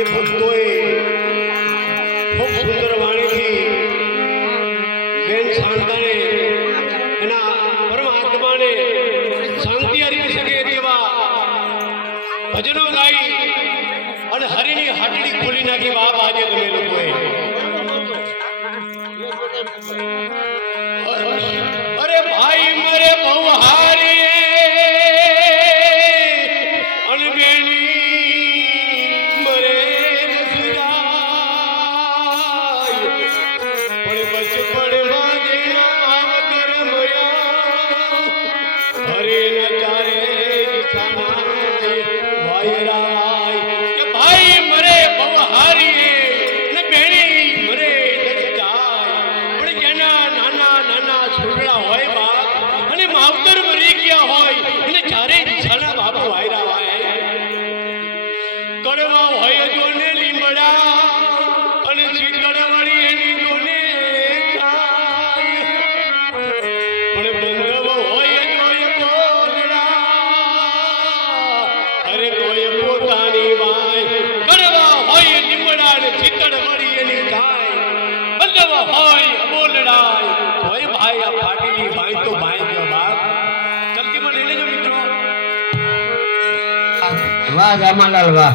જે ભક્તોએ ખૂબ સુંદર વાણીથી બેન શાંતાને એના પરમાત્માને શાંતિ અર્પી શકે તેવા ભજનો ગાઈ અને હરિની હાટડી ખોલી નાખી બાપ આજે ગમેલો ટુકડા હોય વાહ ગામાલાલ વાહ